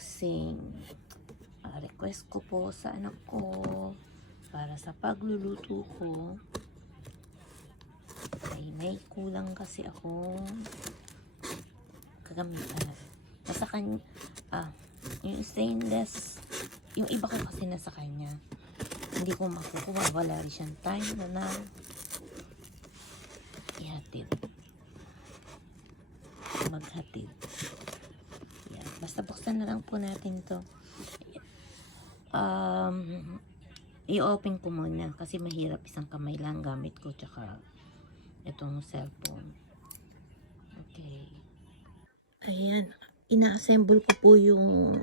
unboxing. Request ko po sa anak ko para sa pagluluto ko ay may kulang kasi akong kagamitan. Nasa kanya, yung stainless, yung iba ko kasi nasa kanya. Hindi ko makukuha, wala rin siyang time na ihatid. Maghatid. Yan. Basta buksan na lang po natin to. I-open ko muna kasi mahirap, isang kamay lang gamit ko tsaka itong cellphone. Okay. Ayan. Ina-assemble ko po yung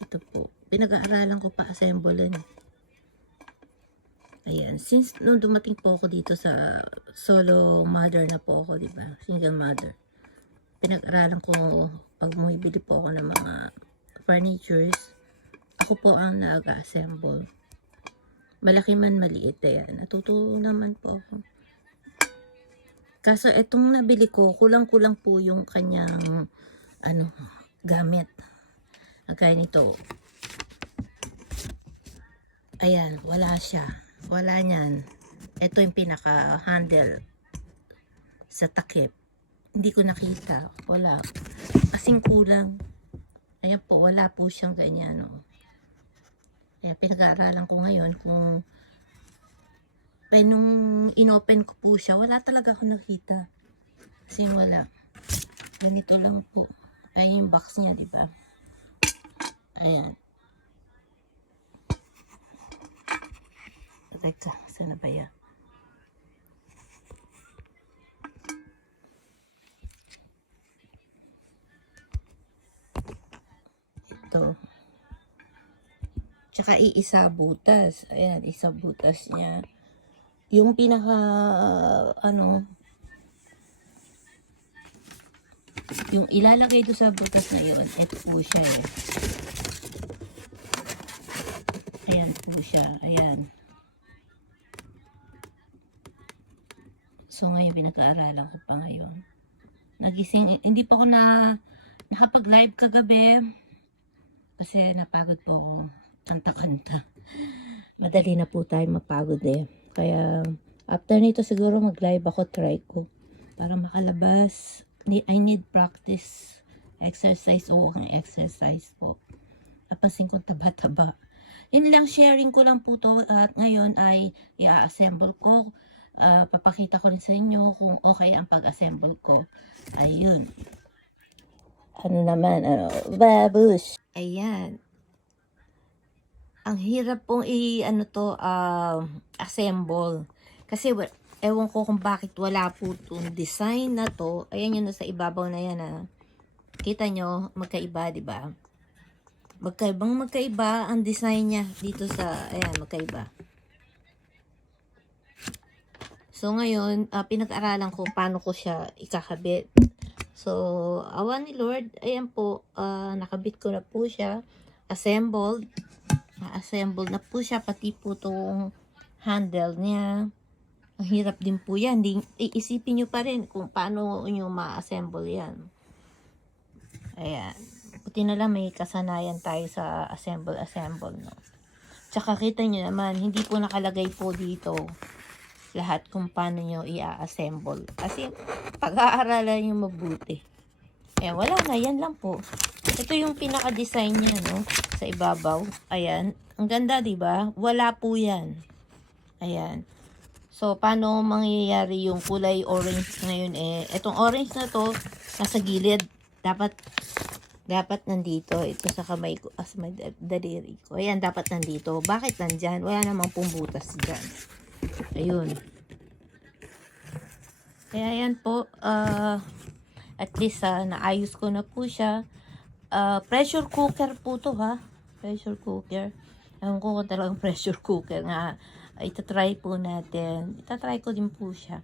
ito po. Pinag-aaralan ko pa assemblean. Ayan. Since nung dumating po ako dito sa solo mother na po ako, diba? Single mother. Pinag-aralan ko pag bumibili po ako ng mga furnitures. Ako po ang nag-assemble. Malaki man maliit, ayan. Natuto naman po ako. Kaso itong nabili ko, kulang-kulang po yung kanyang gamit. Kaya nito. Ayan, wala siya. Wala niyan. Ito yung pinaka-handle sa takip. Hindi ko nakita. Wala. Kasing kulang. Ayan po, wala po siyang ganyan. Kaya pinag-aaralan ko ngayon kung nung inopen ko po siya, wala talaga ako nakita. Kasi wala. Ganito lang po. Ay yung box niya, di ba? Ayan. Teka, sana ba yan? Ito. Tsaka iisa butas. Ayan, isa butas niya. Yung pinaka, yung ilalagay doon sa butas na yun, ito po siya eh. Ayan po siya. Ayan. So, ngayon pinag-aaralan ko pa ngayon. Nagising, hindi pa ako nakapag-live kagabi. Kasi napagod po ako. Kanta-kanta. Madali na po tayo mapagod eh. Kaya, after nito siguro mag-live ako, try ko. Para makalabas. I need practice. Exercise o walking exercise po. Napansin kong taba-taba. Yun lang, sharing ko lang po to. At ngayon ay i-assemble ko. Papakita ko rin sa inyo kung okay ang pag-assemble ko. Ayun. Babush. Ayan. Ang hirap pong assemble. Kasi ewan ko kung bakit wala po itong design na to. Ayan yun sa ibabaw na yan. Kita nyo, magkaiba, di ba? Magkaiba ang design niya dito sa, ayan, magkaiba. So, ngayon, pinag-aralan ko paano ko siya ikakabit. So, awa ni Lord, ayan po, nakabit ko na po siya. Assembled na po siya, pati po itong handle niya. Ang hirap din po yan. Iisipin nyo pa rin kung paano nyo ma-assemble yan. Ayan. Buti na lang may kasanayan tayo sa assemble, no? Tsaka kita nyo naman, hindi po nakalagay po dito lahat kung paano nyo i-assemble. Kasi pag-aaralan nyo mabuti. Ayan, wala na. Yan lang po. Ito yung pinaka-design niya, no? Sa ibabaw. Ayan. Ang ganda, diba? Wala po yan. Ayan. So, paano mangyayari yung kulay orange ngayon eh? Itong orange na to, nasa gilid. Dapat nandito. Ito sa kamay ko. Sa may daliri ko. Ayan, dapat nandito. Bakit nandyan? Wala namang pumbutas dyan. Ayun. Kaya yan po. At least, naayos ko na po siya. Pressure cooker po to, ha? Pressure cooker. Ewan ko kung talagang pressure cooker nga. Itatry po natin. Itatry ko din po siya.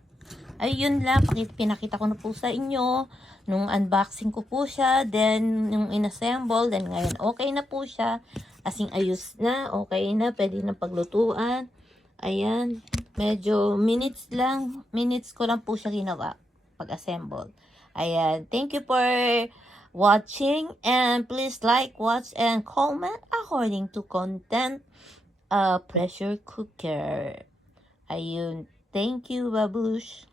Ayun lang. Pinakita ko na po sa inyo. Nung unboxing ko po siya. Then, nung inassemble. Then, ngayon, okay na po siya. Asing ayos na. Okay na. Pwede na paglutuan. Ayan. Medyo minutes lang. Minutes ko lang po siya ginawa. Pag-assemble. Ayan. Thank you for watching, and please like, watch, and comment according to content. Pressure cooker. Ayun. Thank you, babush.